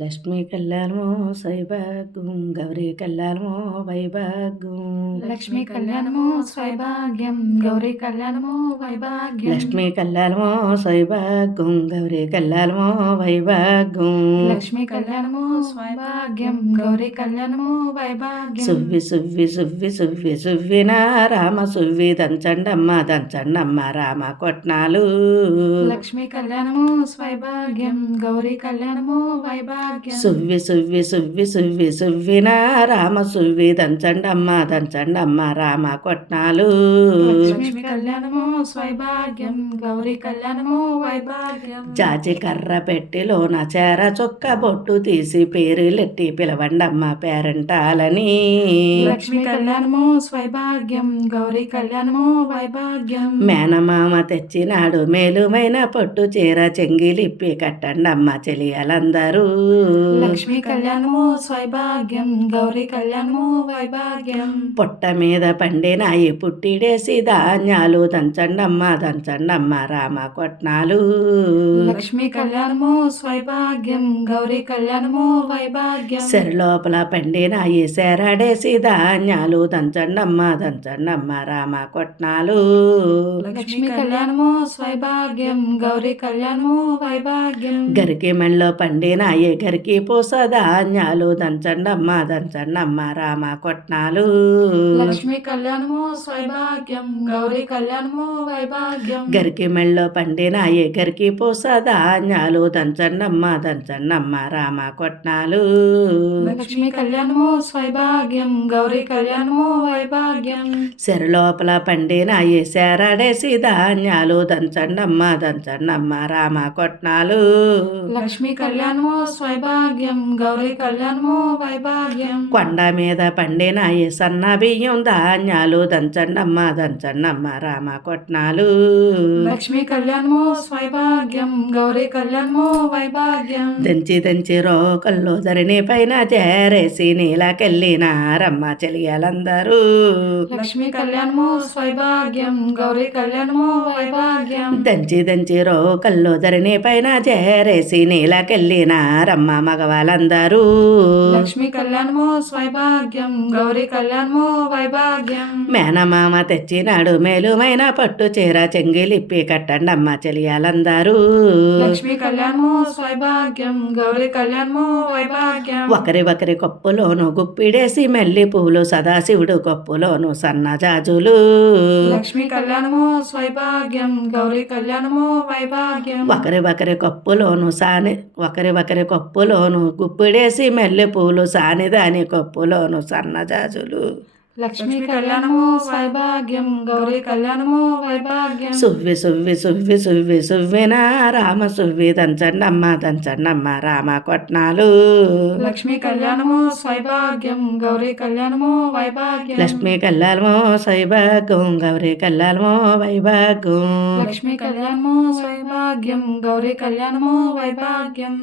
లక్ష్మీ కళ్యాణమో సౌభాగ్యం గౌరీ కళ్యాణమో వైభాగ్యం. లక్ష్మీ కళ్యాణమో స్వైభాగ్యం గౌరీ కళ్యాణమో వైభాగ్యం. లక్ష్మీ కళ్యాణమో సౌభాగ్యం గౌరీ కళ్యాణమో వైభాగ్యం. లక్ష్మీ కళ్యాణమో స్వైభాగ్యం గౌరీ కళ్యాణమో వైభాగ్యం. సువ్వి సువ్వి సువ్వి సువ్వి సువ్విన రామ సువ్వి దంచండమ్మ దంచండమ్మ రామ కొట్నాలు. లక్ష్మీ కళ్యాణమో స్వైభాగ్యం గౌరీ కళ్యాణమో వైభాగ్యం. సువ్వి సువ్వి సువ్వి సువ్వి సువ్విన రామ సువ్వి దంచండమ్మ దంచండమ్మ రామ కొట్నాలు. లక్ష్మీ కళ్యాణమో స్వైభాగ్యం గౌరీ కళ్యాణమో వైభాగ్యం. జాజి కర్ర పెట్టిలోన చేర చొక్క బొట్టు తీసి పేరులెట్టి పిలవండమ్మ పేరంటాలని. లక్ష్మీ కళ్యాణమో స్వైభాగ్యం గౌరీ కళ్యాణమో వైభాగ్యం. మేనమామ తెచ్చినాడు మేలుమైన పొట్టు చీర చెంగిలిప్పి కట్టండమ్మ చెలియలందరూ. లక్ష్మీ కళ్యాణమో స్వైభాగ్యం గౌరీ కళ్యాణమో వైభాగ్యం. పొట్ట మీద పండినాయి పుట్టిడేసి ధాన్యాలు దంచండమ్మ దంచండమ్మ రామ కొట్నాలు. లక్ష్మీ కళ్యాణమో స్వైభాగ్యం గౌరీ కళ్యాణమో వైభాగ్యం. సెర లోపల పండినాయి సెరడేసి ధాన్యాలు దంచండమ్మ దంచండమ్మ రామ కొట్నాలు. లక్ష్మీ కళ్యాణమో స్వైభాగ్యం గౌరీ కళ్యాణమో వైభాగ్యం. గరికి మెళ్ళో పండినాయి గరికి పూస ధాన్యాలు దంచండమ్మ దంచండమ్మ రామ కొట్నాలు. లక్ష్మీ కళ్యాణమో స్వైభాగ్యం గౌరీ కళ్యాణమో వైభాగ్యం. గరికి మెళ్ళో పండినాయి గరికి పూస ధాన్యాలు దంచండమ్మ దంచండమ్మ రామ కొట్నాలు. లక్ష్మీ కళ్యాణమో స్వైభాగ్యం గౌరీ కళ్యాణమో వైభాగ్యం. సెర లోపల పండినాయి సెరడేసి ధాన్యాలు దంచండమ్మ దంచండమ్మ రామ కొట్నాలు. లక్ష్మీ కళ్యాణమో స్వైభాగ్యం గౌరీ కళ్యాణమో వైభాగ్యం. కొండ మీద పండినాయి సన్న బియ్యం ధాన్యాలు దంచండమ్మ దంచండమ్మ రామ కొట్నాలు. లక్ష్మీ కళ్యాణమో స్వైభాగ్యం గౌరీ కళ్యాణమో వైభాగ్యం. దంచి దంచి రోకల్లో ధరణి పైన చేరేసి నీలకెళ్ళిన రమ్మ చెలియలందరూ. లక్ష్మీ కళ్యాణమో స్వైభాగ్యం గౌరీ కళ్యాణమో వైభాగ్యం. దంచి దంచి రోకల్లో ధరణి పైన చేరేసి నీలకెళ్ళిన రమ్మ మగవాళ్ళందరూ. లక్ష్మీ కళ్యాణమో స్వైభాగ్యం గౌరీ కళ్యాణమో వైభాగ్యం. మేనమామ తెచ్చినాడు మేలుమైన పట్టు చీర చెంగిలిప్పి కట్టండమ్మ చెలియాలందరూ. లక్ష్మీ కళ్యాణమో స్వైభాగ్యం గౌరీ కళ్యాణమో వైభాగ్యం. ఒకరి ఒకరి కొప్పులోను గుప్పిడేసి మెల్లి పూలు సదాశివుడు కొప్పులోను సన్నజాజులు. లక్ష్మీ కళ్యాణమో స్వైభాగ్యం గౌరీ కళ్యాణమో వైభాగ్యం. ఒకరి ఒకరి కొప్పులోను గుప్పిడేసి మెల్లి పూలు సానిదాని కొప్పులోను సన్నజాజులు. లక్ష్మీ కళ్యాణమో స్వైభాగ్యం గౌరీ కళ్యాణమో వైభాగ్యం. సువ్వి సువ్వి సువ్వి సువ్వి సువ్విన రామ సువ్వి దంచండమ్మ దంచండమ్మ రామ కొట్నాలు. లక్ష్మీ కళ్యాణమో స్వైభాగ్యం గౌరీ కళ్యాణమో వైభాగ్యం. లక్ష్మీ కళ్యాణమో సౌభాగ్యం గౌరీ కళ్యాణమో వైభాగ్యం. లక్ష్మీ కళ్యాణమో స్వైభాగ్యం గౌరీ కళ్యాణమో వైభాగ్యం.